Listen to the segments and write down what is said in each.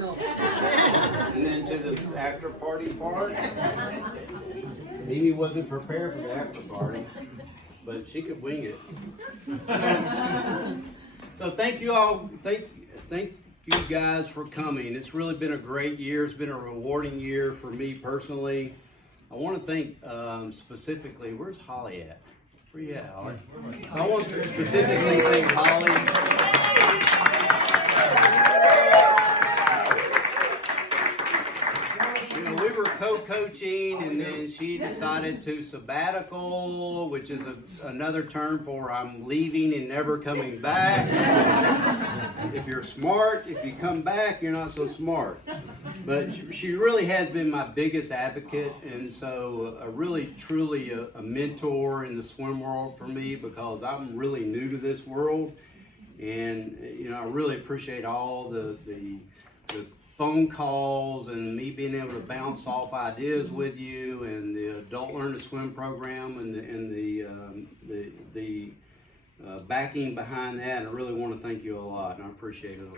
And then to the after party part. Mimi wasn't prepared for the after party, but she could wing it. So thank you all. Thank you guys for coming. It's really been a great year. It's been a rewarding year for me personally. I want to thank specifically, where's Holly at? Where you at, Holly? I want to specifically thank Holly. We were co-coaching, and then she decided to sabbatical, which is another term for I'm leaving and never coming back. If you're smart, if you come back, you're not so smart. But she really has been my biggest advocate, and so really, truly a mentor in the swim world for me, because I'm really new to this world. And I really appreciate all the phone calls and me being able to bounce off ideas with you, and the Adult Learn to Swim program, and the backing behind that. And I really want to thank you a lot, and I appreciate it.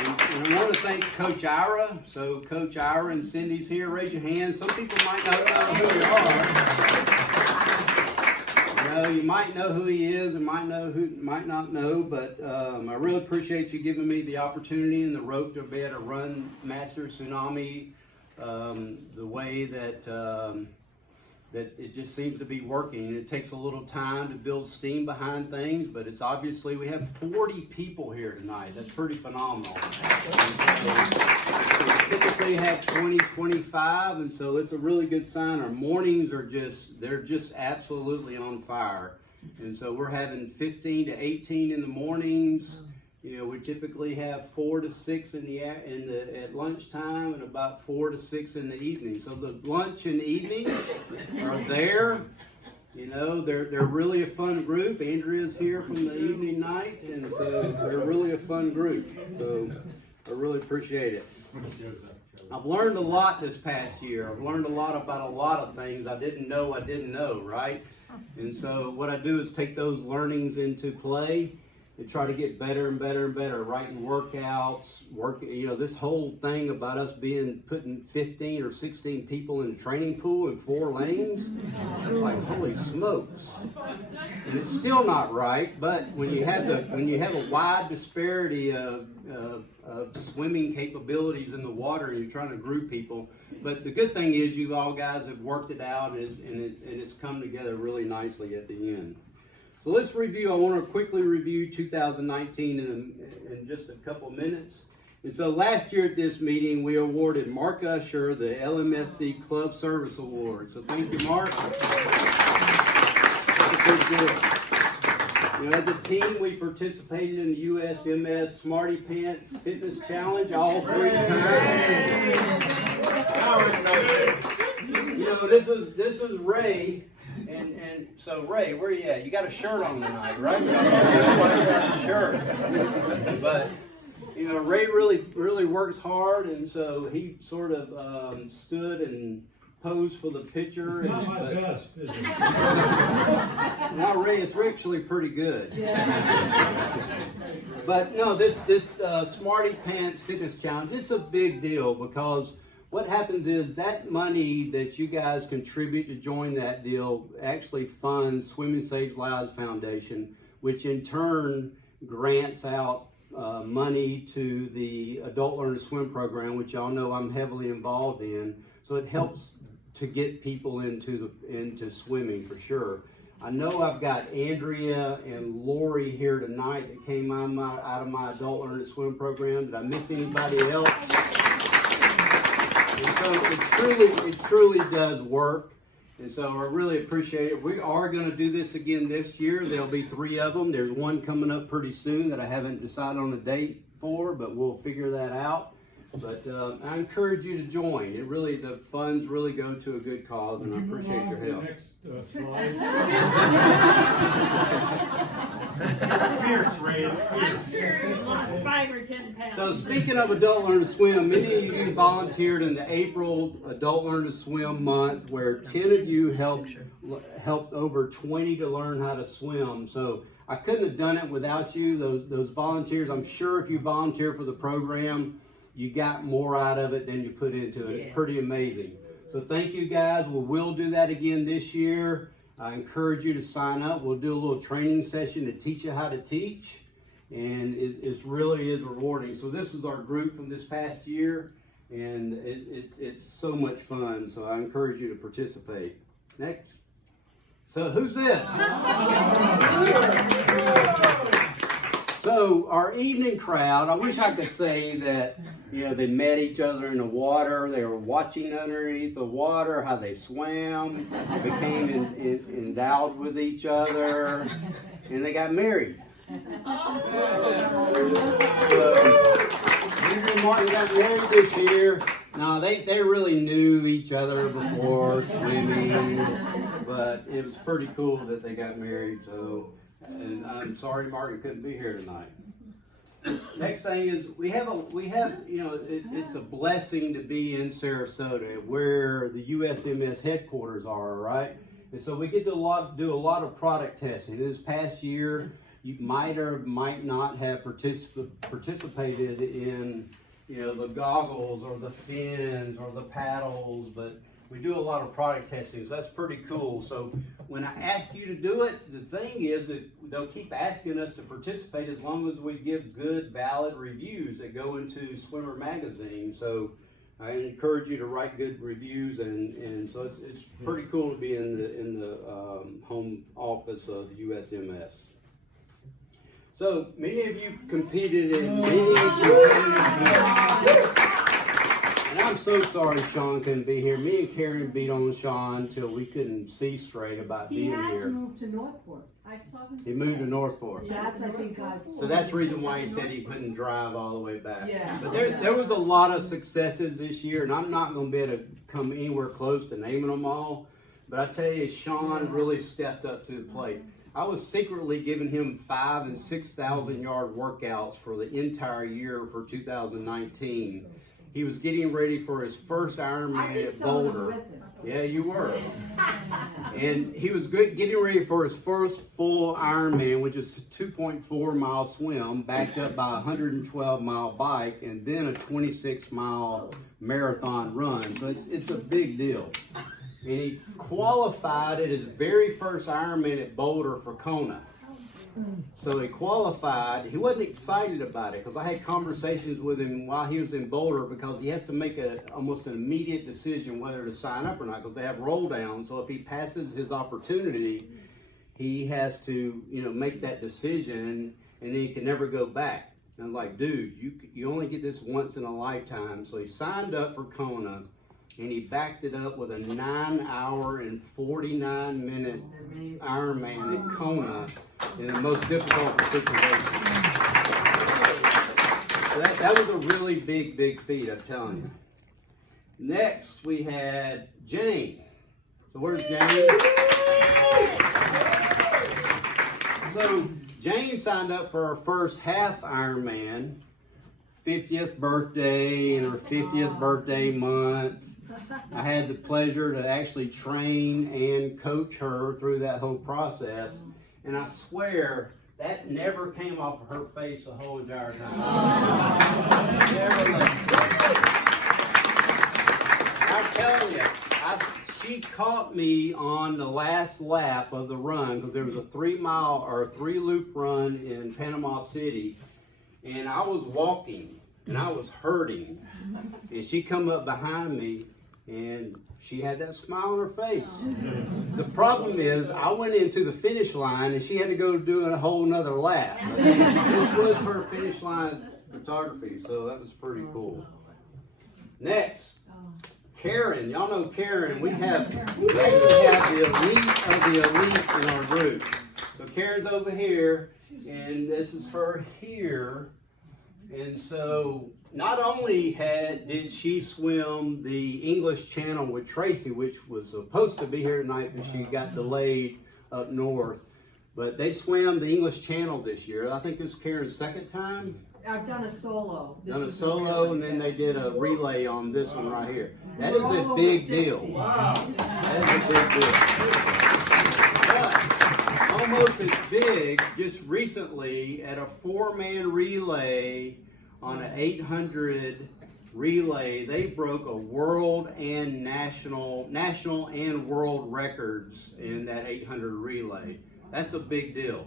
And I want to thank Coach Ira. So Coach Ira and Cindy's here. Raise your hands. Some people might not know who they are. You might know who he is, and might not know, but I really appreciate you giving me the opportunity and the rope to be able to run Master Tsunami the way that it just seems to be working. It takes a little time to build steam behind things, but it's obviously, we have 40 people here tonight. That's pretty phenomenal. We typically have 20, 25, and so it's a really good sign. Our mornings are they're just absolutely on fire. And so we're having 15 to 18 in the mornings. We typically have 4 to 6 at lunchtime, and about 4 to 6 in the evening. So the lunch and evening are there. They're really a fun group. Andrea's here from the evening night, and so they're really a fun group. So I really appreciate it. I've learned a lot this past year. I've learned a lot about a lot of things I didn't know, right? And so what I do is take those learnings into play and try to get better and better and better, writing workouts, this whole thing about us putting 15 or 16 people in a training pool in 4 lanes. It's like, holy smokes. And it's still not right, but when you have a wide disparity of swimming capabilities in the water, and you're trying to group people. But the good thing is you all guys have worked it out, and it's come together really nicely at the end. So let's review. I want to quickly review 2019 in just a couple minutes. And so last year at this meeting, we awarded Mark Usher the LMSC Club Service Award. So thank you, Mark. As a team, we participated in the USMS Smarty Pants Fitness Challenge all 3 times. This is Ray. And so Ray, where you at? You got a shirt on tonight, right? Everybody got a shirt. But Ray really works hard, and so he sort of stood and posed for the picture. It's not my best, is it? Now Ray, it's actually pretty good. But no, this Smarty Pants Fitness Challenge, it's a big deal, because what happens is that money that you guys contribute to join that deal actually funds Swimming Saves Lives Foundation, which in turn grants out money to the Adult Learn to Swim program, which y'all know I'm heavily involved in. So it helps to get people into swimming for sure. I know I've got Andrea and Lori here tonight that came out of my Adult Learn to Swim program. Did I miss anybody else? And so it truly does work. And so I really appreciate it. We are going to do this again this year. There'll be 3 of them. There's one coming up pretty soon that I haven't decided on a date for, but we'll figure that out. But I encourage you to join. The funds really go to a good cause, and I appreciate your help. Next slide. It's fierce, Ray. It's fierce. I'm sure you lost 5 or 10 pounds. So speaking of Adult Learn to Swim, many of you volunteered in the April Adult Learn to Swim month, where 10 of you helped over 20 to learn how to swim. So I couldn't have done it without you, those volunteers. I'm sure if you volunteer for the program, you got more out of it than you put into it. It's pretty amazing. So thank you guys. We'll do that again this year. I encourage you to sign up. We'll do a little training session to teach you how to teach. And it really is rewarding. So this is our group from this past year. And it's so much fun. So I encourage you to participate. Next. So who's this? So our evening crowd, I wish I could say that, they met each other in the water, they were watching underneath the water, how they swam, became endowed with each other, and they got married. Andrew and Martin got married this year. Now, they really knew each other before swimming, but it was pretty cool that they got married. So, and I'm sorry Martin couldn't be here tonight. Next thing is it's a blessing to be in Sarasota, where the USMS headquarters are, right? And so we get to do a lot of product testing. This past year, you might or might not have participated in the goggles or the fins or the paddles, but we do a lot of product testing, so that's pretty cool. So when I ask you to do it, the thing is that they'll keep asking us to participate as long as we give good, valid reviews that go into Swimmer Magazine. So I encourage you to write good reviews, and so it's pretty cool to be in the home office of the USMS. So many of you competed in many competitive. And I'm so sorry Sean couldn't be here. Me and Karen beat on Sean till we couldn't see straight about being here. He has moved to Northport. I saw him. He moved to Northport. That's, I think, So that's the reason why he said he couldn't drive all the way back. Yeah. But there was a lot of successes this year, and I'm not going to be able to come anywhere close to naming them all. But I tell you, Sean really stepped up to the plate. I was secretly giving him 5,000 and 6,000 yard workouts for the entire year for 2019. He was getting ready for his first Ironman at Boulder. Yeah, you were. And he was getting ready for his first full Ironman, which is a 2.4 mile swim, backed up by a 112 mile bike, and then a 26 mile marathon run. So it's a big deal. And he qualified at his very first Ironman at Boulder for Kona. So he qualified. He wasn't excited about it because I had conversations with him while he was in Boulder, because he has to make almost an immediate decision whether to sign up or not, because they have roll down. So if he passes his opportunity, he has to make that decision, and then he can never go back. And I was like, dude, you only get this once in a lifetime. So he signed up for Kona, and he backed it up with a 9 hour and 49 minute Ironman at Kona in the most difficult situation. So that was a really big feat, I'm telling you. Next, we had Jane. So where's Jane? So Jane signed up for her first half Ironman, 50th birthday in her 50th birthday month. I had the pleasure to actually train and coach her through that whole process, and I swear that never came off of her face the whole entire time. Never left. I'm telling you, she caught me on the last lap of the run, because there was a 3 loop run in Panama City, and I was walking and I was hurting, and she come up behind me. And she had that smile on her face. The problem is, I went into the finish line and she had to go do a whole nother lap. This was her finish line photography, so that was pretty cool. Next, Karen. Y'all know Karen. We actually have the elite of the elite in our group. So Karen's over here, and this is her here. And so not only did she swim the English Channel with Tracy, which was supposed to be here tonight, but she got delayed up north, but they swam the English Channel this year. I think this is Karen's second time. I've done a solo. And then they did a relay on this one right here. That is a big deal. Wow. That is a big deal. But almost as big, just recently at a 4-man relay on an 800 relay, they broke a world and national and world records in that 800 relay. That's a big deal.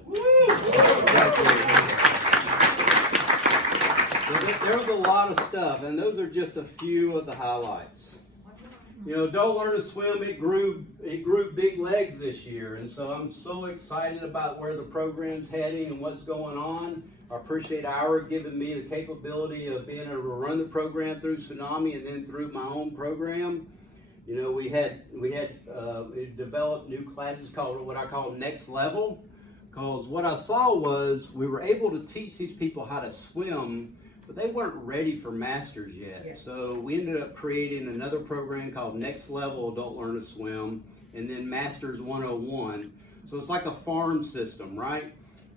There's a lot of stuff, and those are just a few of the highlights. You know, Don't Learn to Swim, it grew big legs this year, and so I'm so excited about where the program's heading and what's going on. I appreciate Ira giving me the capability of being able to run the program through Tsunami and then through my own program. You know, we developed new classes called what I call Next Level, because what I saw was we were able to teach these people how to swim, but they weren't ready for masters yet. Yeah. So we ended up creating another program called Next Level Don't Learn to Swim, and then Masters 101. So it's like a farm system, right?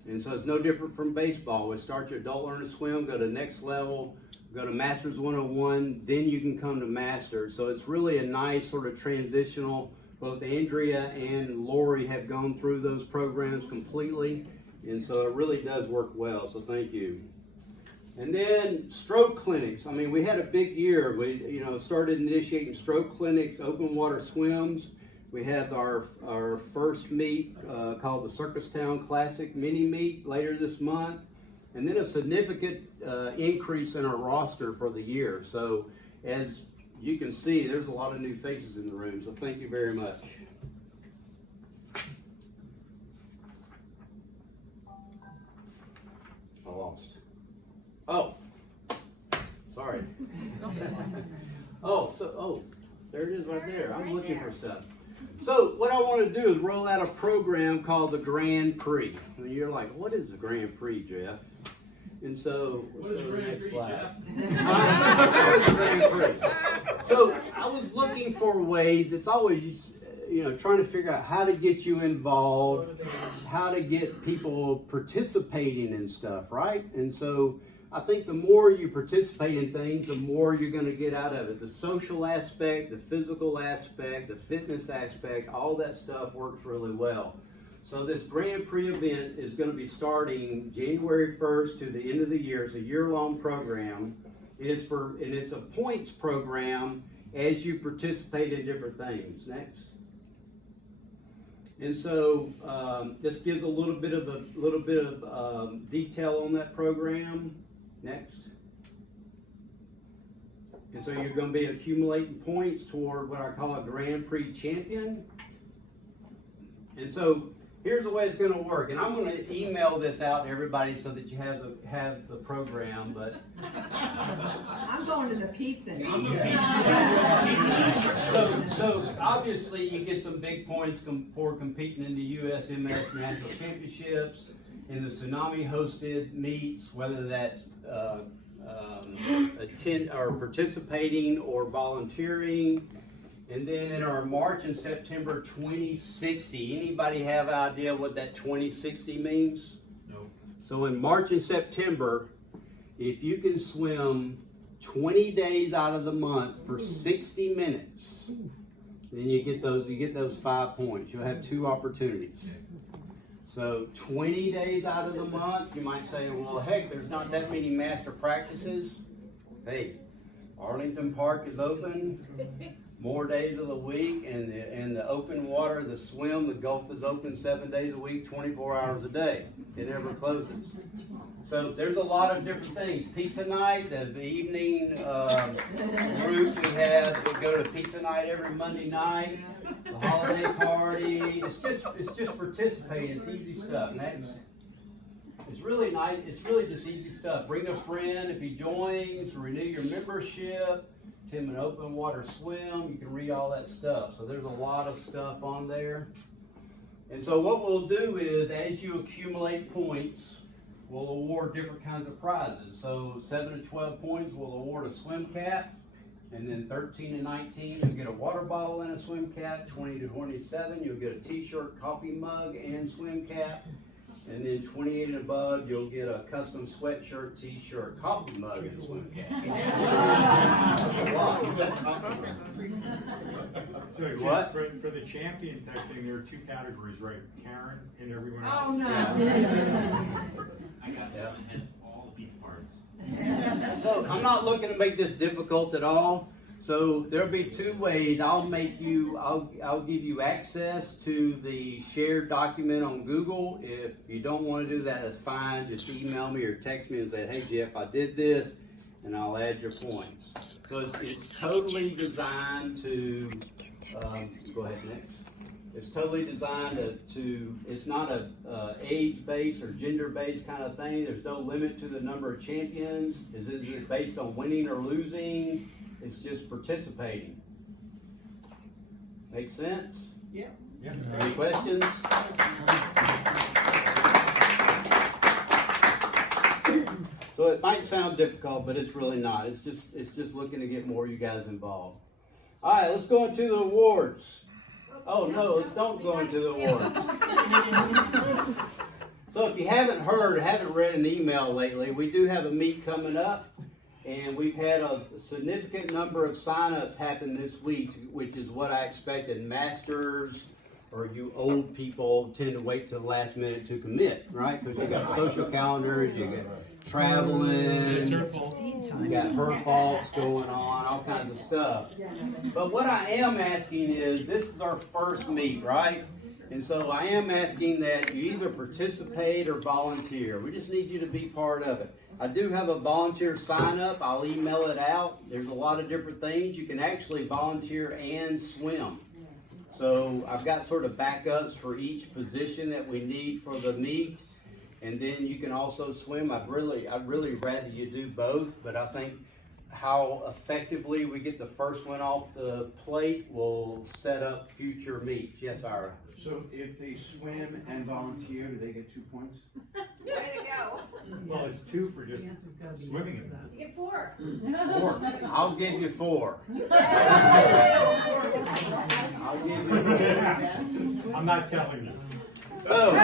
And so it's no different from baseball. We start your Don't Learn to Swim, go to Next Level, go to Masters 101, then you can come to Masters. So it's really a nice sort of transitional. Both Andrea and Lori have gone through those programs completely, and so it really does work well, so thank you. And then stroke clinics. I mean, we had a big year. We started initiating stroke clinics, open water swims. We have our first meet called the Circus Town Classic Mini Meet later this month. And then a significant increase in our roster for the year. So as you can see, there's a lot of new faces in the room. So thank you very much. I lost. Oh, sorry. There it is right there. I'm looking for stuff. So what I want to do is roll out a program called the Grand Prix. And you're like, what is the Grand Prix, Jeff? And so, what is the Grand Prix, Jeff? What is the Grand Prix? So I was looking for ways. It's always, trying to figure out how to get you involved, how to get people participating in stuff, right? And so I think the more you participate in things, the more you're going to get out of it. The social aspect, the physical aspect, the fitness aspect, all that stuff works really well. So this Grand Prix event is going to be starting January 1st to the end of the year. It's a year-long program. It's a points program as you participate in different things. Next. And so this gives a little bit of detail on that program. Next. And so you're going to be accumulating points toward what I call a Grand Prix champion. And so here's the way it's going to work. And I'm going to email this out to everybody so that you have the program. But I'm going to the pizza. So obviously you get some big points for competing in the USMS National Championships, in the Tsunami hosted meets, whether that's attend or participating or volunteering. And then in our March and September 2060, anybody have an idea what that 2060 means? No. So in March and September, if you can swim 20 days out of the month for 60 minutes, then you get those 5 points. You'll have 2 opportunities. So 20 days out of the month, you might say, well, heck, there's not that many master practices. Hey, Arlington Park is open more days of the week, and the open water, the swim, the Gulf is open 7 days a week, 24 hours a day. It never closes. So there's a lot of different things. Pizza night, the evening group we have, we go to pizza night every Monday night. The holiday party. It's just participating. It's easy stuff. Next. It's really nice. It's really just easy stuff. Bring a friend if he joins. Renew your membership. Attend an open water swim. You can read all that stuff. So there's a lot of stuff on there. And so what we'll do is, as you accumulate points, we'll award different kinds of prizes. So 7 to 12 points, we'll award a swim cap. And then 13 to 19, you'll get a water bottle and a swim cap. 20 to 27, you'll get a t-shirt, coffee mug, and swim cap. And then 28 and above, you'll get a custom sweatshirt, t-shirt, coffee mug, and a swim cap. That's a lot. So Jim, What? for the champion type thing, there are two categories, right? Karen and everyone else. Oh, no. I got that. I had all these parts. So I'm not looking to make this difficult at all. So there'll be two ways. I'll give you access to the shared document on Google. If you don't want to do that, that's fine. Just email me or text me and say, hey Jeff, I did this, and I'll add your points. Because it's totally designed to, go ahead next. It's totally designed to it's not a age-based or gender-based kind of thing. There's no limit to the number of champions. Is it based on winning or losing? It's just participating. Make sense? Yeah. Any questions? So it might sound difficult, but it's really not. It's just looking to get more of you guys involved. All right, let's go into the awards. Oh no, let's don't go into the awards. So if you haven't read an email lately, we do have a meet coming up. And we've had a significant number of sign-ups happen this week, which is what I expected. Masters, or you old people tend to wait till the last minute to commit, right? Because you got social calendars, you got traveling, you got her faults going on, all kinds of stuff. But what I am asking is, this is our first meet, right? And so I am asking that you either participate or volunteer. We just need you to be part of it. I do have a volunteer sign up. I'll email it out. There's a lot of different things. You can actually volunteer and swim. So I've got sort of backups for each position that we need for the meet. And then you can also swim. I'd really rather you do both, but I think how effectively we get the first one off the plate will set up future meets. Yes, Ira? So if they swim and volunteer, do they get 2 points? Way to go. Well, it's 2 for just swimming in that. You get 4. 4. I'll give you 4. I'll give you 4. I'm not telling you. So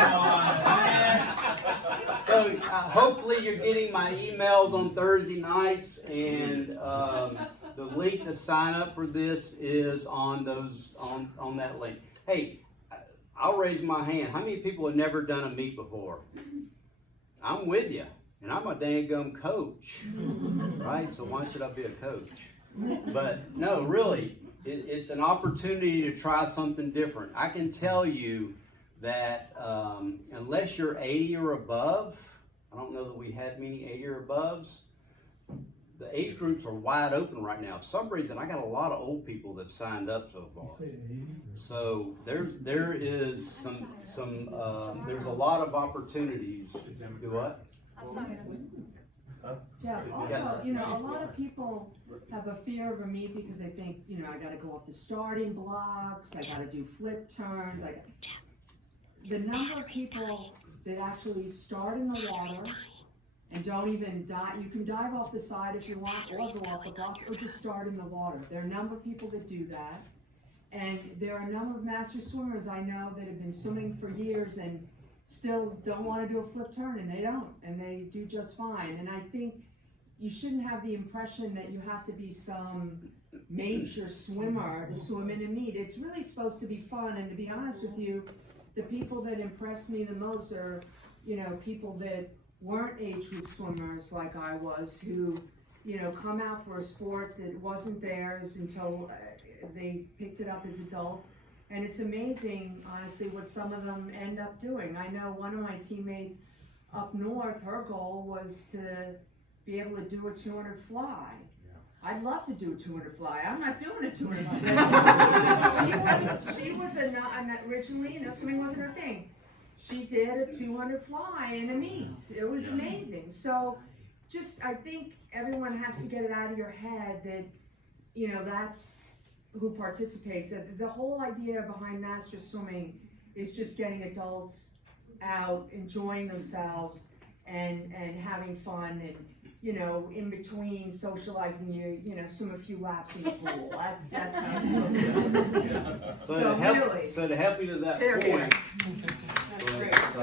hopefully you're getting my emails on Thursday nights, and the link to sign up for this is on that link. Hey, I'll raise my hand. How many people have never done a meet before? I'm with you, and I'm a dang gum coach, right? So why should I be a coach? But no, really, it's an opportunity to try something different. I can tell you that unless you're 80 or above, I don't know that we have many 80 or aboves. The age groups are wide open right now. For some reason, I got a lot of old people that signed up so far. So there is some there's a lot of opportunities. Do what? Yeah, Yeah. also, you know, a lot of people have a fear of a meet because they think, you know, I gotta go off the starting blocks, I gotta do flip turns, the number of people that actually start in the water and don't even dive. You can dive off the side if you want, or go off the blocks, or just start in the water. There are a number of people that do that. And there are a number of master swimmers I know that have been swimming for years and still don't want to do a flip turn, and they don't, and they do just fine. And I think you shouldn't have the impression that you have to be some major swimmer to swim in a meet. It's really supposed to be fun, and to be honest with you, the people that impress me the most are, you know, people that weren't age group swimmers like I was, who, you know, come out for a sport that wasn't theirs until they picked it up as adults. And it's amazing, honestly, what some of them end up doing. I know one of my teammates up north, her goal was to be able to do a 200 fly. I'd love to do a 200 fly. I'm not doing a 200 fly. she was originally, you know, swimming wasn't her thing. She did a 200 fly in a meet. It was amazing. So just, I think everyone has to get it out of your head that, you know, that's who participates. The whole idea behind master swimming is just getting adults out, enjoying themselves, and having fun, and, you know, in between socializing, you know, swim a few laps in the pool. That's how it's supposed to be. So to help you to that There we go. point. That's great. So,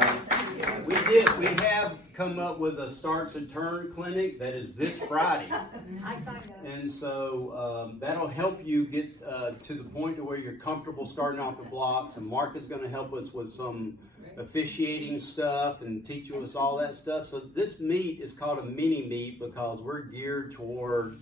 We have come up with a starts and turn clinic that is this Friday. I signed up. And so that'll help you get to the point to where you're comfortable starting off the blocks. And Mark is going to help us with some officiating stuff and teach us all that stuff. So this meet is called a mini meet because we're geared toward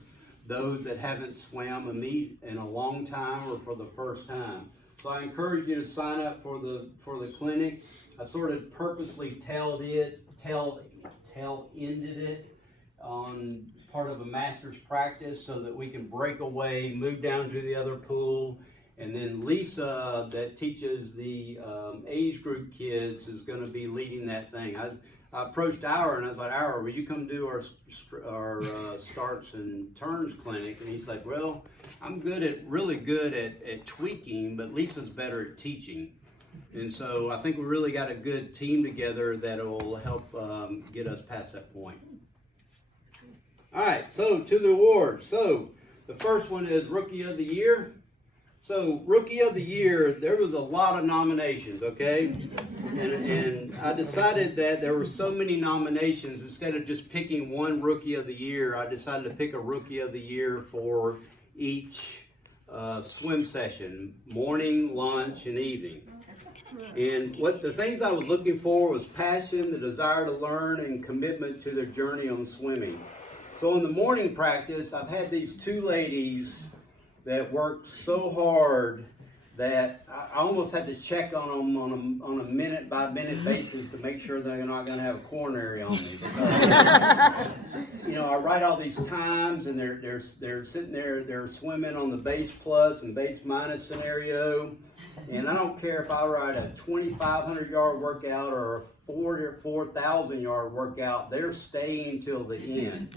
those that haven't swam a meet in a long time or for the first time. So I encourage you to sign up for the clinic. I sort of purposely tail-ended it on part of a master's practice so that we can break away, move down to the other pool, and then Lisa, that teaches the age group kids, is going to be leading that thing. I approached Our and I was like, Our, will you come do our starts and turns clinic? And he's like, well, I'm really good at tweaking, but Lisa's better at teaching. And so I think we really got a good team together that will help get us past that point. All right, so to the awards. So the first one is Rookie of the Year. So Rookie of the Year, there was a lot of nominations, okay? And I decided that there were so many nominations, instead of just picking one Rookie of the Year, I decided to pick a Rookie of the Year for each swim session, morning, lunch, and evening. And what the things I was looking for was passion, the desire to learn, and commitment to their journey on swimming. So in the morning practice, I've had these two ladies that worked so hard that I almost had to check on them on a minute-by-minute basis to make sure they're not going to have a coronary on me. Because, you know, I write all these times, and they're sitting there, they're swimming on the base plus and base minus scenario. And I don't care if I write a 2,500-yard workout or a 4,000-yard workout, they're staying till the end.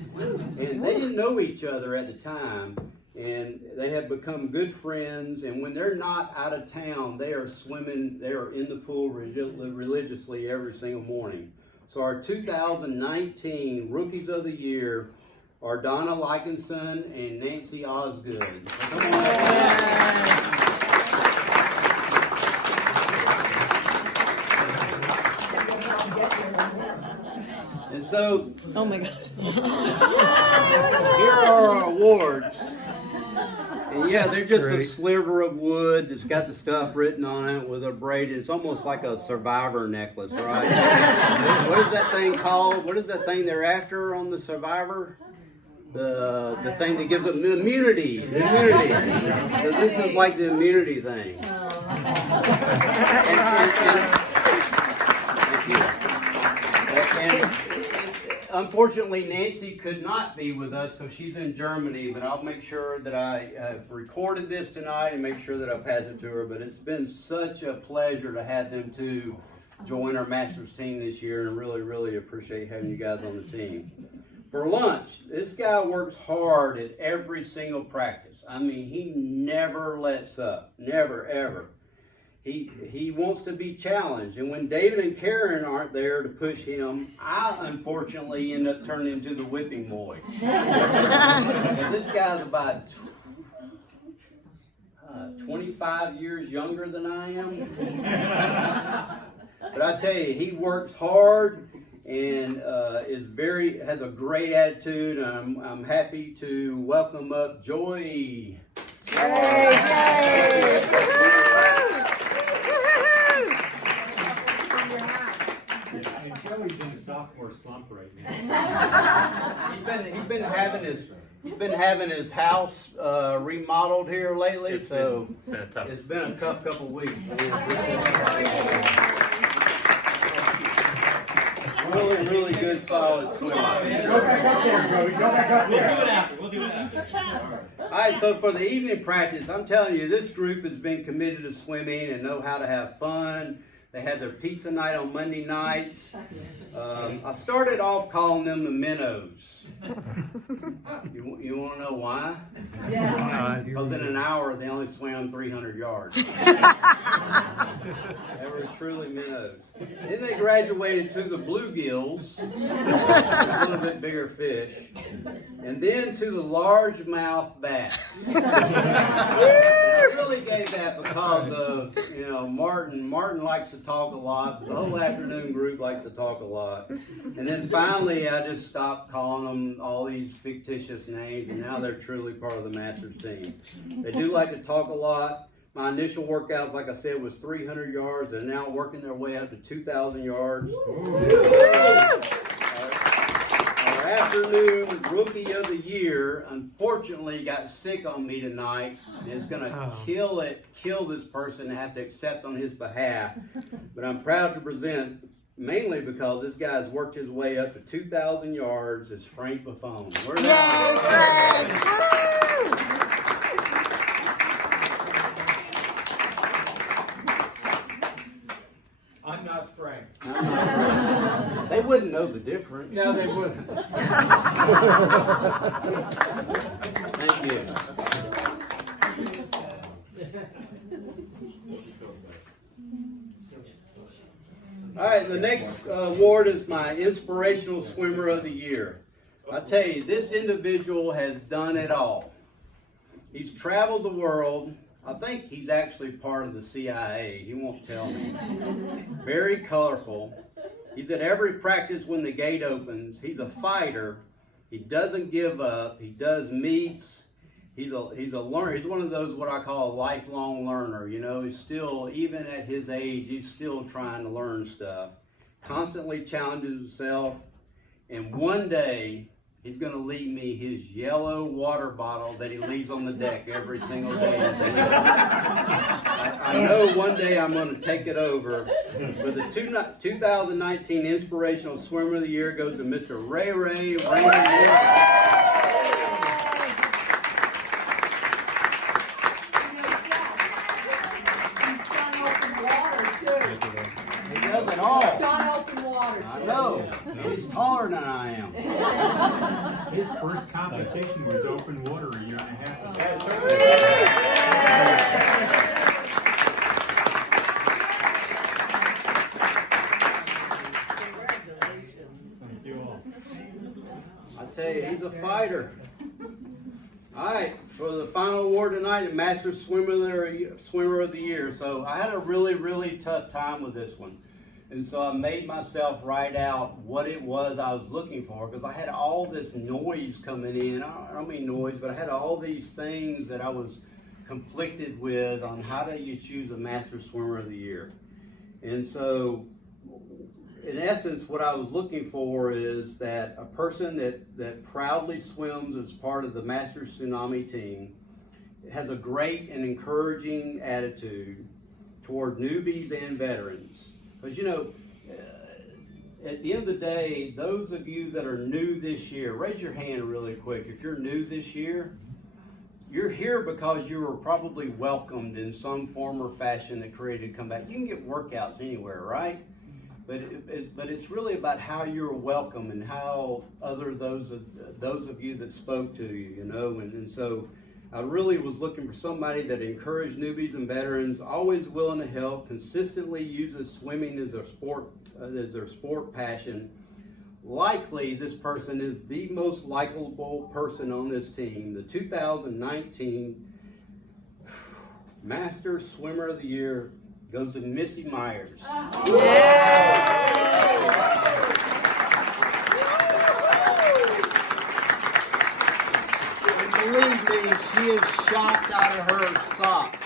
And they didn't know each other at the time, and they have become good friends. And when they're not out of town, they are swimming, they are in the pool religiously every single morning. So our 2019 Rookies of the Year are Donna Likinson and Nancy Osgood. Come on up. And so, Oh my gosh. here are our awards. And yeah, they're just a sliver of wood that's got the stuff written on it with a braid. It's almost like a Survivor necklace, right? What is that thing called? What is that thing they're after on the Survivor? The thing that gives them the immunity. The immunity. So this is like the immunity thing. And unfortunately, Nancy could not be with us because she's in Germany, but I'll make sure that I have recorded this tonight and make sure that I pass it to her. But it's been such a pleasure to have them two join our Masters team this year, and really, really appreciate having you guys on the team. For lunch, this guy works hard at every single practice. I mean, he never lets up, never, ever. He wants to be challenged, and when David and Karen aren't there to push him, I unfortunately end up turning into the whipping boy. And this guy's about 25 years younger than I am. But I tell you, he works hard and has a great attitude. And I'm happy to welcome up Joy. And Joey's in a sophomore slump right now. He's been having his house remodeled here lately, it's been a tough couple of weeks. Really good, solid swim. Go back up there, Joey. Go back up there. We'll do it after. All right, so for the evening practice, I'm telling you, this group has been committed to swimming and know how to have fun. They had their pizza night on Monday nights. I started off calling them the minnows. You want to know why? Yeah. Because in an hour, they only swam 300 yards. They were truly minnows. Then they graduated to the bluegills, a little bit bigger fish, and then to the largemouth bass. I really gave that because of, Martin likes to talk a lot. The whole afternoon group likes to talk a lot. And then finally, I just stopped calling them all these fictitious names, and now they're truly part of the Masters team. They do like to talk a lot. My initial workouts, like I said, was 300 yards. They're now working their way up to 2,000 yards. Our afternoon rookie of the year, unfortunately, got sick on me tonight, and it's going to kill this person to have to accept on his behalf. But I'm proud to present, mainly because this guy's worked his way up to 2,000 yards, is Frank Buffon. I'm not Frank. They wouldn't know the difference. No, they wouldn't. Thank you. All right, the next award is my Inspirational Swimmer of the Year. I tell you, this individual has done it all. He's traveled the world. I think he's actually part of the CIA. He won't tell me. Very colorful. He's at every practice when the gate opens. He's a fighter. He doesn't give up. He does meets. He's a learner. He's one of those what I call a lifelong learner. You know, he's still, even at his age, he's still trying to learn stuff. Constantly challenges himself. And one day, he's going to leave me his yellow water bottle that he leaves on the deck every single day. I know one day I'm going to take it over. But the 2019 Inspirational Swimmer of the Year goes to Mr. Ray Raymond. He does it all. Done open water, I know. He's taller than I am. His first competition was open water a year and a half ago. Thank you all. I tell you, he's a fighter. All right, for the final award tonight, the Master Swimmer of the Year. So I had a really, really tough time with this one. And so I made myself write out what it was I was looking for, because I had all this noise coming in. I don't mean noise, but I had all these things that I was conflicted with on how do you choose a Master Swimmer of the Year. And so, in essence, what I was looking for is that a person that proudly swims as part of the Master Tsunami team, has a great and encouraging attitude toward newbies and veterans. Because, you know, at the end of the day, those of you that are new this year, raise your hand really quick. If you're new this year, you're here because you were probably welcomed in some form or fashion that created a comeback. You can get workouts anywhere, right? But it's really about how you're welcome and how those of you that spoke to you, you know. And so I really was looking for somebody that encouraged newbies and veterans, always willing to help, consistently uses swimming as their sport passion. Likely, this person is the most likable person on this team. The 2019 Master Swimmer of the Year goes to Missy Myers. Believe me, she is shocked out of her socks.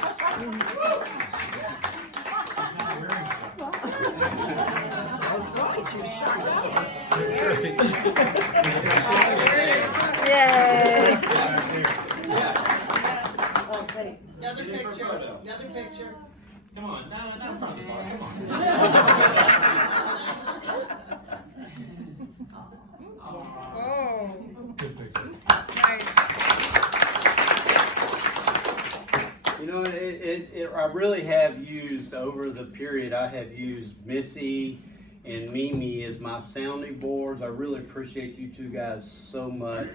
That's right, you're shocked out. That's right. Another picture, another picture. Come on, no, not in front of the bar, come on. Oh. Good picture. You know, I really have used, over the period, I have used Missy and Mimi as my sounding boards. I really appreciate you two guys so much.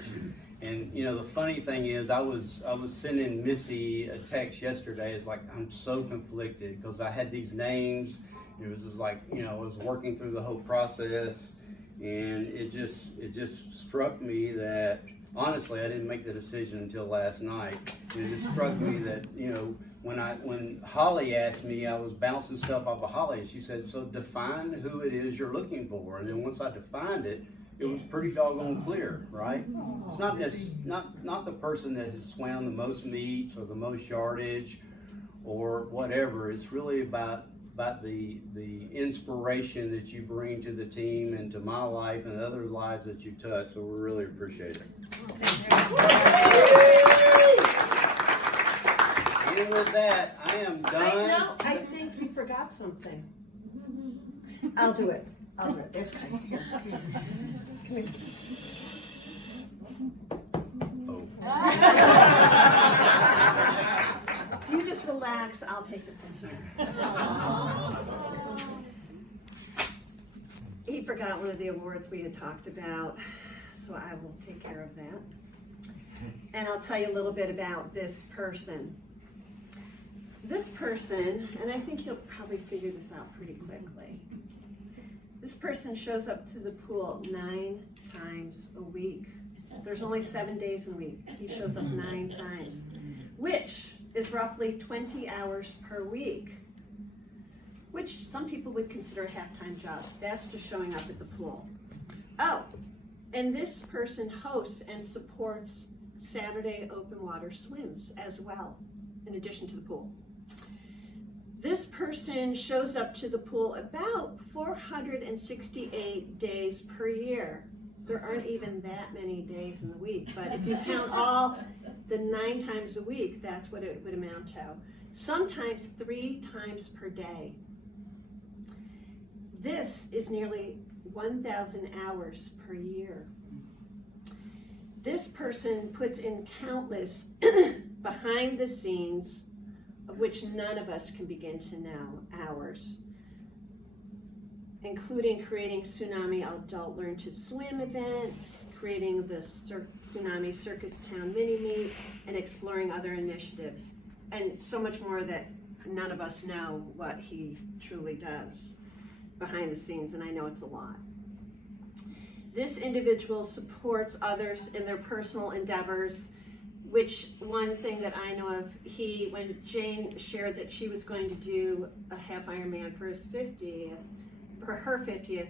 And you know, the funny thing is, I was sending Missy a text yesterday. It's like, I'm so conflicted because I had these names. It was just like, you know, I was working through the whole process, and it just struck me that honestly, I didn't make the decision until last night. It just struck me that, you know, when Holly asked me, I was bouncing stuff off of Holly, and she said, so define who it is you're looking for. And then once I defined it, it was pretty doggone clear, right? It's not just, not the person that has swam the most meets or the most yardage or whatever. It's really about the inspiration that you bring to the team and to my life and other lives that you touch. So we really appreciate it. And with that, I am done. I think you forgot something. I'll do it. There's okay. Here. Come here. You just relax, I'll take it from here. He forgot one of the awards we had talked about, so I will take care of that. And I'll tell you a little bit about this person. This person, and I think you'll probably figure this out pretty quickly. This person shows up to the pool 9 times a week. There's only 7 days in a week. He shows up 9 times, which is roughly 20 hours per week, which some people would consider a half-time job. That's just showing up at the pool. Oh, and this person hosts and supports Saturday open water swims as well, in addition to the pool. This person shows up to the pool about 468 days per year. There aren't even that many days in the week, but if you count all the 9 times a week, that's what it would amount to. Sometimes 3 times per day. This is nearly 1,000 hours per year. This person puts in countless behind the scenes of which none of us can begin to know hours, including creating Tsunami Adult Learn to Swim event, creating the Tsunami Circus Town mini-meet, and exploring other initiatives, and so much more that none of us know what he truly does behind the scenes, and I know it's a lot. This individual supports others in their personal endeavors, which one thing that I know of, when Jane shared that she was going to do a half Ironman for her 50th,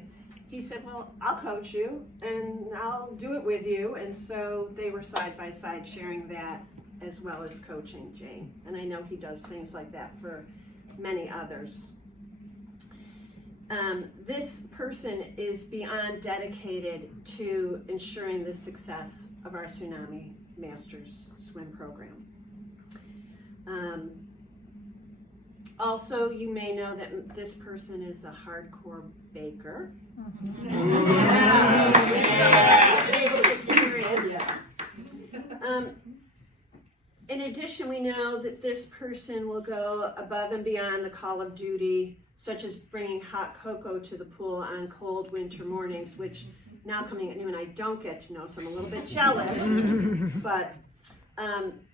he said, well, I'll coach you and I'll do it with you. And so they were side by side sharing that as well as coaching Jane. And I know he does things like that for many others. This person is beyond dedicated to ensuring the success of our Tsunami Masters swim program. Also, you may know that this person is a hardcore baker. In addition, we know that this person will go above and beyond the call of duty, such as bringing hot cocoa to the pool on cold winter mornings, which now coming at noon I don't get to know, so I'm a little bit jealous. But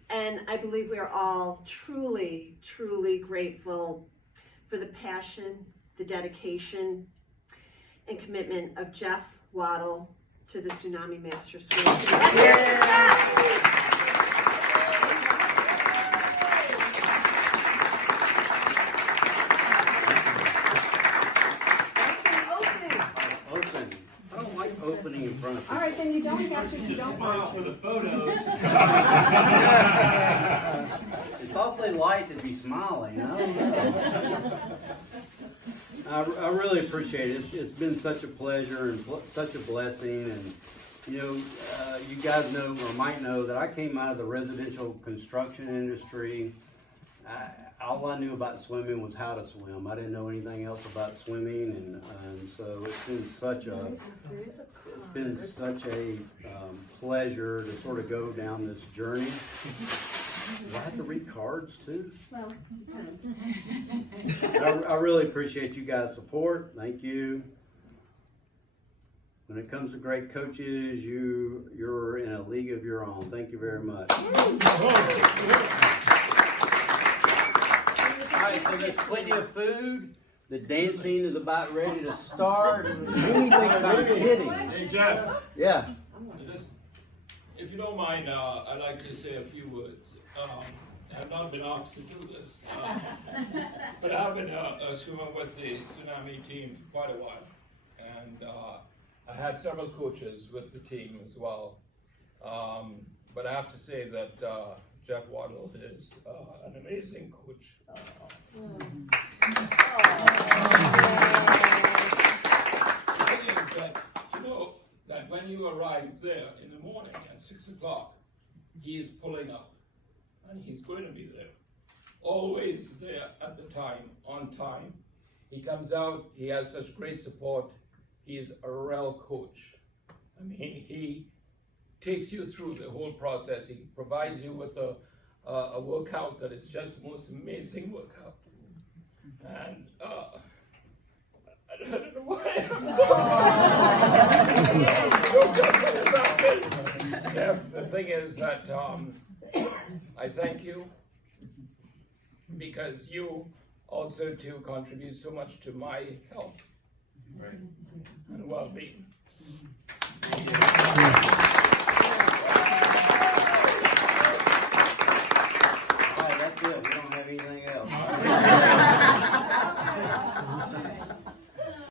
and I believe we are all truly, truly grateful for the passion, the dedication, and commitment of Jeff Waddle to the Tsunami Masters Swim team. Opening in front of people. All right, then you don't have to. You don't Smile want for to. the photos. It's awfully light to be smiling, huh? I really appreciate it. It's been such a pleasure and such a blessing. And you know, you guys know or might know that I came out of the residential construction industry. All I knew about swimming was how to swim. I didn't know anything else about swimming, and so it's been such a pleasure to sort of go down this journey. Do I have to read cards too? Well, I really appreciate you guys' support. Thank you. When it comes to great coaches, you're in a league of your own. Thank you very much. All right, so there's plenty of food. The dancing is about ready to start. Who thinks I'm kidding? Hey Jeff, Yeah. if you don't mind, I'd like to say a few words. I've not been asked to do this, but I've been a swimmer with the Tsunami team for quite a while, and I had several coaches with the team as well. But I have to say that Jeff Waddle is an amazing coach. The thing is that, you know, that when you arrive there in the morning at 6 o'clock, he is pulling up, and he's going to be there. Always there at the time, on time. He comes out, he has such great support. He is a real coach. I mean, he takes you through the whole process. He provides you with a workout that is just the most amazing workout. And I don't know why I'm so Jeff, the thing is that I thank you because you also too contribute so much to my health and well-being.